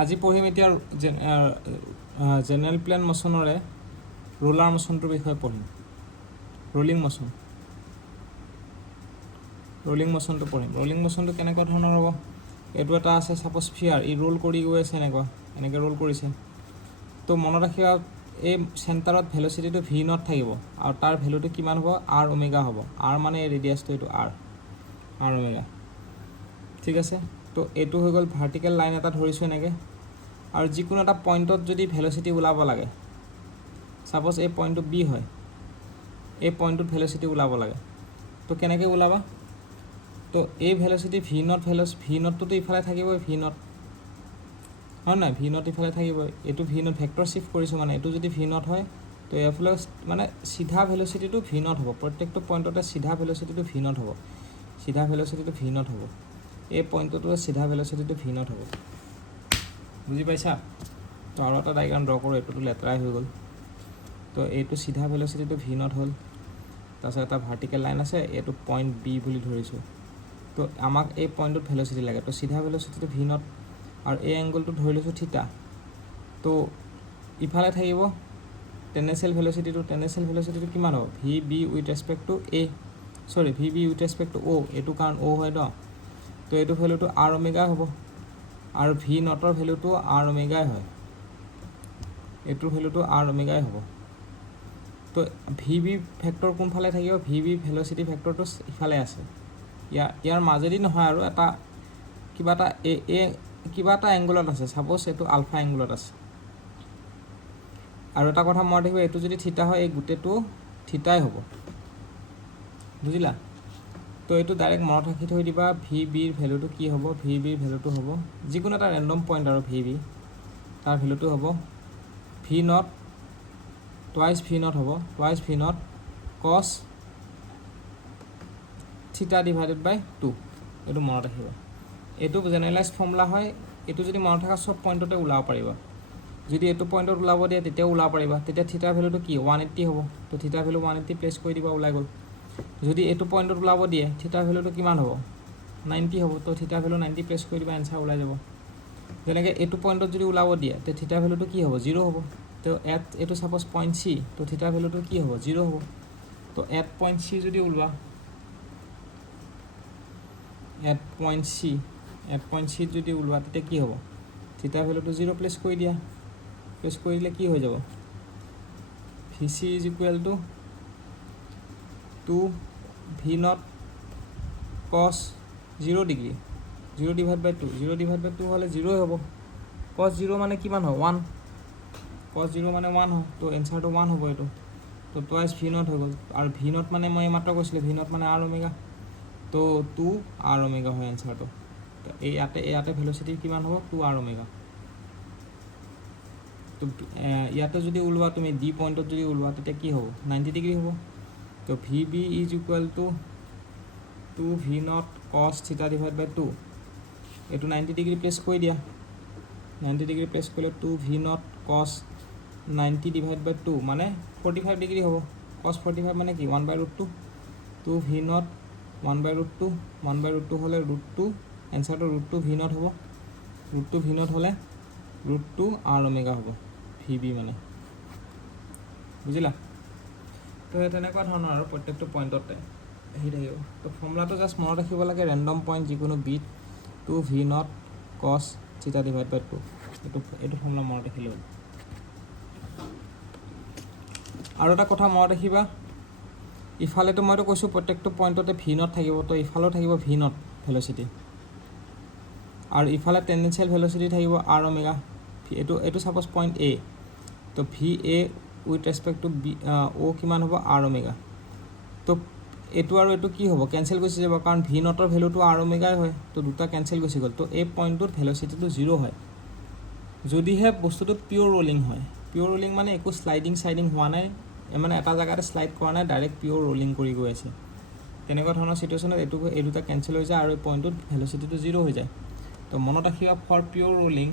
আজি পঢ়িম এতিয়া জেনেৰেল প্লেন মোশ্যনৰে ৰোলাৰ মোশ্যনটোৰ বিষয়ে পঢ়িম। ৰোলিং মোশ্যনটো পঢ়িম। ৰোলিং মোশ্যনটো কেনেকুৱা ধৰণৰ হ'ব? এইটো এটা আছে ছাপ'জ স্ফিয়াৰ, ই ৰোল কৰি গৈ আছে এনেকৈ ৰোল কৰিছে। তো মনত ৰাখিবা এই চেণ্টাৰত ভেল'চিটিটো ভি নট থাকিব আৰু তাৰ ভেলুটো কিমান হ'ব? আৰ ওমেগা হ'ব। আৰ মানে এই ৰেডিয়াছটো এইটো আৰ ওমেগা। ঠিক আছে, তো এইটো হৈ গ'ল ভাৰ্টিকেল লাইন এটা ধৰিছোঁ এনেকৈ। আৰু যিকোনো এটা পইণ্টত যদি ভেল'চিটি ওলাব লাগে, ছাপ'জ এই পইণ্টটো বি হয়, এই পইণ্টটোত ভেল'চিটি ওলাব লাগে, তো কেনেকৈ ওলাবা? তো এই ভেল'চিটি ভি নটটোতো ইফালে থাকিবই, ভি নট হয় নাই? ভি নট ইফালে থাকিবই। এইটো ভি নট ভেক্টৰ চিফ্ট কৰিছোঁ মানে, এইটো যদি ভি নট হয় তো এইফালে মানে চিধা ভেল'চিটিটো ভি নট হ'ব। প্ৰত্যেকটো পইণ্টতে চিধা ভেল'চিটিটো ভি নট হ'ব। এই পইণ্টটোতো চিধা ভেল'চিটিটো ভি নট হ'ব। বুজি পাইছা? তো আৰু এটা ডাইগ্ৰাম ড্ৰ কৰোঁ, এইটোতো লেতেৰাই হৈ গ'ল। তো এইটো চিধা ভেল'চিটিটো ভি নট হ'ল। তাৰপিছত এটা ভাৰ্টিকেল লাইন আছে, এইটো পইণ্ট বি বুলি ধৰিছোঁ। তো আমাক এই পইণ্টটোত ভেল'চিটি লাগে, তো চিধা ভেল'চিটিটো ভি নট আৰু এই এংগলটো ধৰি লৈছোঁ থিটা। তো ইফালে থাকিব টেনেচিয়েল ভেল'চিটিটো কিমান হ'ব? V B with respect to O', এইটো কাৰণ অ' হয় ন, তো এইটো ভেলুটো আৰ ওমেগাই হ'ব। আৰু ভি নটৰ ভেলুটো আৰ ওমেগাই হয়, এইটোৰ ভেলুটো আৰ ওমেগাই হ'ব। তো ভি বি ভেক্টৰ কোনফালে থাকিব? ভি বি ভেল'চিটি ভেক্টৰটো ইফালে আছে, ইয়াৰ মাজেদি নহয় আৰু এটা কিবা এটা এংগুলত আছে, ছাপ'জ এইটো আলফা এংগুলত আছে। আৰু এটা কথা মনত ৰাখিব, এইটো যদি থিটা হয় এই গোটেইটো থিটাই হ'ব। বুজিলা? তো এইটো ডাইৰেক্ট মনত ৰাখি থৈ দিবা, ভি বিৰ ভেলুটো কি হ'ব? ভি বিৰ ভেলুটো হ'ব যিকোনো এটা ৰেণ্ডম পইণ্ট আৰু ভি বি, তাৰ ভেলুটো হ'ব V naught twice V naught cos থিটা ডিভাইডেড বাই 2। এইটো মনত ৰাখিবা। এইটো জেনেৰেলাইজ ফৰ্মুলা হয়, এইটো যদি মনত থকা চব পইণ্টতে ওলাব পাৰিবা। যদি এইটো পইণ্টত ওলাব দিয়ে তেতিয়াও ওলাব পাৰিবা। তেতিয়া থিটাৰ ভেলুটো কি? 180 হ'ব। তো থিটাৰ ভেলু 180 প্লেচ কৰি দিবা, ওলাই গ'ল। যদি এইটো পইণ্টত ওলাব দিয়ে থিটাৰ ভেলুটো কিমান হ'ব? 90 হ'ব। তো থিটাৰ ভেলু 90 প্লেচ কৰি দিবা, এনচাৰ ওলাই যাব। যেনেকৈ এইটো পইণ্টত যদি ওলাব দিয়ে তে থিটাৰ ভেলুটো কি হ'ব? 0 হ'ব। তো এইটো ছাপ'জ পইণ্ট চি, তো থিটাৰ ভেলুটো কি হ'ব? 0 হ'ব। তো পইণ্ট চি যদি ওলোৱা, পইণ্ট চিত যদি ওলোৱা তেতিয়া কি হ'ব? থিটাৰ ভেলুটো 0 প্লেচ কৰি দিয়া। প্লেচ কৰি দিলে কি হৈ যাব? V C is equal to 2 V naught কছ 0 ডিগ্ৰী, 0 ডিভাইড বাই 2 হ'লে 0 হ'ব। কছ 0 মানে কিমান হয়? 1। কছ 0 মানে 1 হয়, তো এনচাৰটো 1 হ'ব এইটো। তো টুৱাইচ ভি নট হৈ গ'ল। আৰু ভি নট মানে মই এইমাত্ৰ কৈছিলোঁ, ভি নট মানে আৰ ওমেগা, তো 2 আৰ ওমেগা হয় এনচাৰটো। তো ইয়াতে ভেল'চিটি কিমান হ'ব? 2 আৰ ওমেগা। তো ইয়াতে যদি ওলোৱা তুমি ডি পইণ্টত যদি ওলোৱা তেতিয়া কি হ'ব? 90 ডিগ্ৰী হ'ব। তো V B is equal to 2 V naught cos theta divide বাই 2। এইটো 90 ডিগ্ৰী প্লেচ কৰি দিয়া। 90 ডিগ্ৰী প্লেচ কৰিলে 2 ভি নট কছ 90 ডিভাইড বাই 2 মানে 45 ডিগ্ৰী হ'ব। কছ 45 মানে কি? 1/√2। 2 ভি নট 1/√2, 1/√2 হ'লে √2, এনচাৰটো √2 ভি নট হ'ব। √2 ভি নট হ'লে √2 আৰ ওমেগা হ'ব, ভি বি মানে। বুজিলা? তো তেনেকুৱা ধৰণৰ আৰু প্ৰত্যেকটো পইণ্টতে আহি থাকিব। তো ফৰ্মুলাটো জাষ্ট মনত ৰাখিব লাগে, ৰেণ্ডম পইণ্ট যিকোনো beet 2 V naught cos theta divide বাই 2। এইটো ফৰ্মুলা মনত ৰাখিলে হ'ল। আৰু এটা কথা মনত ৰাখিবা, ইফালেতো মইতো কৈছোঁ প্ৰত্যেকটো পইণ্টতে ভি নট থাকিব, তো ইফালেও থাকিব ভি নট ভেল'চিটি। আৰু ইফালে টেনডেঞ্চিয়েল ভেল'চিটি থাকিব আৰ ওমেগা। এইটো ছাপ'জ পইণ্ট এ, তো V A with respect to B O' কিমান হ'ব? R omega. তো এইটো আৰু এইটো কি হ'ব? কেঞ্চেল গুচি যাব, কাৰণ ভি নটৰ ভেলুটো আৰ ওমেগাই হয়। তো দুটা কেঞ্চেল গুচি গ'ল। তো এই পইণ্টটোত ভেল'চিটিটো 0 হয়। যদিহে বস্তুটো পিয়'ৰ ৰোলিং হয়। পিয়'ৰ ৰোলিং মানে একো শ্লাইডিং হোৱা নাই, মানে এটা জেগাতে শ্লাইড কৰা নাই, ডাইৰেক্ট পিয়'ৰ ৰোলিং কৰি গৈ আছে। তেনেকুৱা ধৰণৰ চিটুৱেশ্যনত এই দুটা কেঞ্চেল হৈ যায় আৰু এই পইণ্টটোত ভেল'চিটিটো 0 হৈ যায়। তো মনত ৰাখিবা, for pure rolling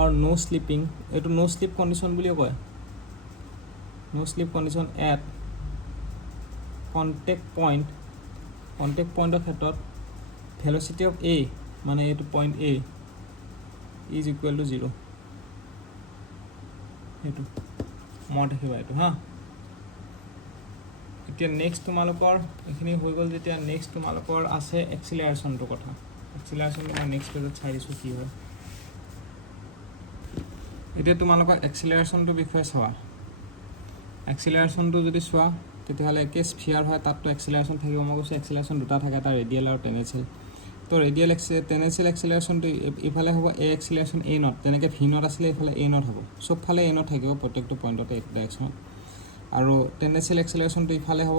or no slipping, এইটো no slip condition বুলিও কয়। no slip condition at contact point contact পইণ্টৰ ক্ষেত্ৰত ভেল'চিটি অফ এ মানে এইটো point A is equal two 0 সেইটো মনত ৰাখিবা এইটো হা এতিয়া নেক্সট তোমালোকৰ এইখিনি হৈ গ'ল যেতিয়া নেক্সট তোমালোকৰ আছে এক্সিলাৰেশ্যনটোৰ কথা এক্সিলাৰেশ্যনটো মই নেক্সট পেজত চাই দিছোঁ কি হয় এতিয়া তোমালোকৰ এক্সিলাৰেশ্যনটোৰ বিষয়ে চোৱা এক্সিলাৰেশ্যনটো যদি চোৱা তেতিয়াহ'লে একে স্ফিয়াৰ হয় তাততো এক্সিলাৰেশ্যন থাকিব মই কৈছোঁ এক্সিলাৰেশ্যন দুটা থাকে এটা ৰেডিয়েল আৰু টেনজেঞ্চিয়েল তো ৰেডিয়েল টেনজেঞ্চিয়েল এক্সিলাৰেশ্যনটো ইফালে হ'ব এ এক্সিলাৰেশ্যন এ নট তেনেকৈ ভি নট আছিলে এইফালে এ নট হ'ব চবফালে এ নট থাকিব প্ৰত্যেকটো পইণ্টতে এইটো ডাইৰেকশ্যনত আৰু টেনজেঞ্চিয়েল এক্সিলাৰেশ্যনটো ইফালে হ'ব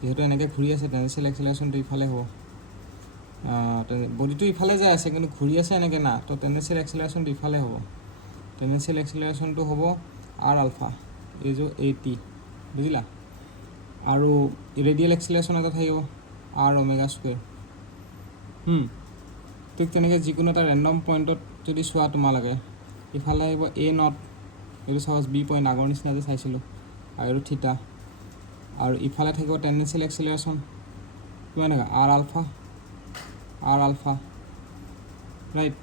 যিহেতু এনেকৈ ঘূৰি আছে টেনজেঞ্চিয়েল এক্সিলাৰেশ্যনটো ইফালে হ'ব বডিটো ইফালে যাই আছে কিন্তু ঘূৰি আছে এনেকৈ না তো টেনজেঞ্চিয়েল এক্সিলাৰেশ্যনটো ইফালে হ'ব টেনজেঞ্চিয়েল এক্সিলাৰেশ্যনটো হ'ব আৰ আলফা এই যে এ টি বুজিলা আৰু ৰেডিয়েল এক্সিলাৰেশ্যন এটা থাকিব আৰ ওমেগা স্কুৱেৰ ঠিক তেনেকৈ যিকোনো এটা ৰেণ্ডম পইণ্টত যদি চোৱা তোমালোকে ইফালে আহিব এ নট এইটো চাপ'জ বি পইণ্ট আগৰ নিচিনা যে চাইছিলোঁ আৰু এইটো থিটা আৰু ইফালে থাকিব টেনজেঞ্চিয়েল এক্সিলাৰেশ্যন কিমান থাকে আৰ আলফা ৰাইট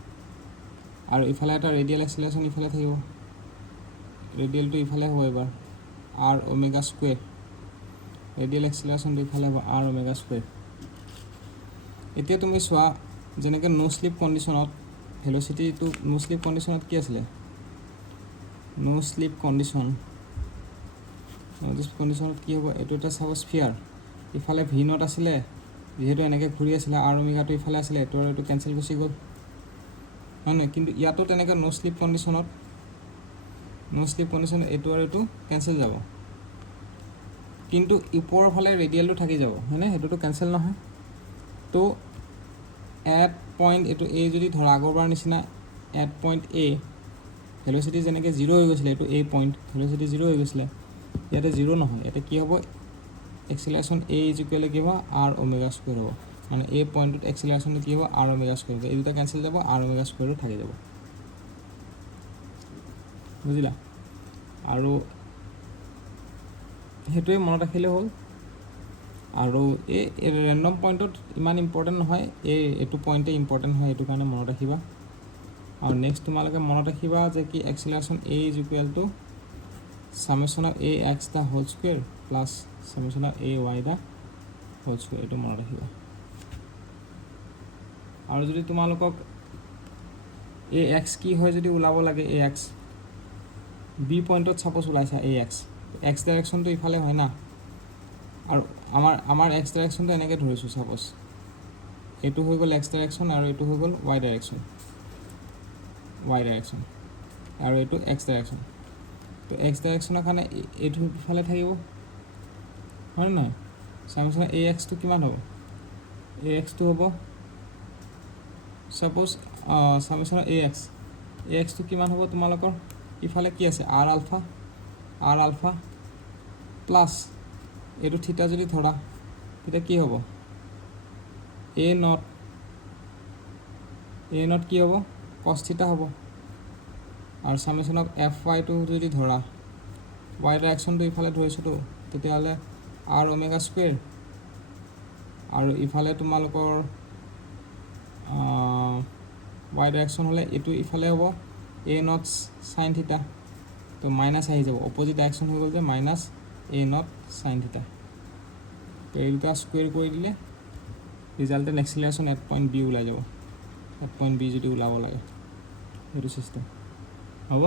আৰু ইফালে এটা ৰেডিয়েল এক্সিলাৰেশ্যন ইফালে থাকিব ৰেডিয়েলটো ইফালে হ'ব এবাৰ আৰ ওমেগা স্কুৱেৰ ৰেডিয়েল এক্সিলাৰেশ্যনটো ইফালে হ'ব আৰ ওমেগা স্কুৱেৰ এতিয়া তুমি চোৱা যেনেকৈ নো শ্লিপ কণ্ডিশ্যনত ভেল'চিটিটো নো শ্লিপ কণ্ডিশ্যনত কি আছিলে নো শ্লিপ কণ্ডিশ্যনত কি হ'ব এইটো এটা চাব স্ফিয়াৰ ইফালে ভি নট আছিলে যিহেতু এনেকৈ ঘূৰি আছিলে আৰ ওমেগাটো ইফালে আছিলে এইটো আৰু এইটো কেঞ্চেল গুচি গ'ল হয় নহয় কিন্তু ইয়াতো তেনেকৈ নো শ্লিপ কণ্ডিশ্যনত এইটো আৰু এইটো কেঞ্চেল যাব কিন্তু ওপৰৰ ফালে ৰেডিয়েলটো থাকি যাব হয়নে সেইটোতো কেঞ্চেল নহয় তো এট পইণ্ট এইটো এ যদি ধৰা আগৰবাৰ নিচিনা এট পইণ্ট এ ভেল'চিটি যেনেকৈ 0 হৈ গৈছিলে এইটো এ পইণ্ট ভেল'চিটি 0 হৈ গৈছিলে ইয়াতে 0 নহয় ইয়াতে কি হ'ব এক্সিলাৰেশ্যন এ ইজ ইকুৱেল কি হ'ব আৰ ওমেগা স্কুৱেৰ হ'ব মানে এই পইণ্টটোত এক্সিলাৰেশ্যনটো কি হ'ব আৰ ওমেগা স্কুৱেৰ হ'ব এই দুটা কেঞ্চেল যাব আৰ ওমেগা স্কুৱেৰো থাকি যাব বুজিলা আৰু সেইটোৱে মনত ৰাখিলে হ'ল আৰু এই ৰেণ্ডম পইণ্টত ইমান ইম্পৰ্টেণ্ট নহয় এইটো পইণ্টে ইম্পৰ্টেণ্ট হয় এইটো কাৰণে মনত ৰাখিবা আৰু নেক্সট তোমালোকে মনত ৰাখিবা যে কি acceleration a is equal to summation of a x the whole square plus summation of a y the whole square এইটো মনত ৰাখিবা আৰু যদি তোমালোকক এ এক্স কি হয় যদি ওলাব লাগে এ এক্স বি পইণ্টত ছাপ'জ ওলাইছা এ এক্স ডাইৰেকশ্যনটো ইফালে হয় না আৰু আমাৰ এক্স ডাইৰেকশ্যনটো এনেকৈ ধৰিছোঁ ছাপ'জ এইটো হৈ গ'ল এক্স ডাইৰেকশ্যন আৰু এইটো হৈ গ'ল ৱাই ডাইৰেকশ্যন আৰু এইটো এক্স ডাইৰেকশ্যন তো এক্স ডাইৰেকশ্যনৰ কাৰণে এইটো ইফালে থাকিব হয় নহয় চামেশ্যন এ এক্সটো কিমান হ'ব এ এক্সটো হ'ব ছাপ'জ চামেশ্যন এ এক্সটো কিমান হ'ব তোমালোকৰ ইফালে কি আছে আৰ আলফা প্লাছ এইটো থিটা যদি ধৰা তেতিয়া কি হ'ব এ নট কি হ'ব কছ থিটা হ'ব আৰু সামেশ্যন অফ এফ ৱাইটো যদি ধৰা ৱাই ডাইৰেকশ্যনটো ইফালে ধৰিছোঁতো তেতিয়াহ'লে আৰ ওমেগা স্কুৱেৰ আৰু ইফালে তোমালোকৰ ৱাই ডাইৰেকশ্যন হ'লে এইটো ইফালে হ'ব এ নট চাইন থিটা তো মাইনাছ আহি যাব অপজিট ডাইৰেকশ্যন হৈ গ'ল যে মাইনাছ এ নট চাইন থিটা তো এই দুটা স্কুৱেৰ কৰি দিলে ৰিজাল্টেণ্ট এক্সিলাৰেশ্যন এট পইণ্ট বি ওলাই যাব এট পইণ্ট বি যদি ওলাব লাগে সেইটো চিষ্টেম হ'ব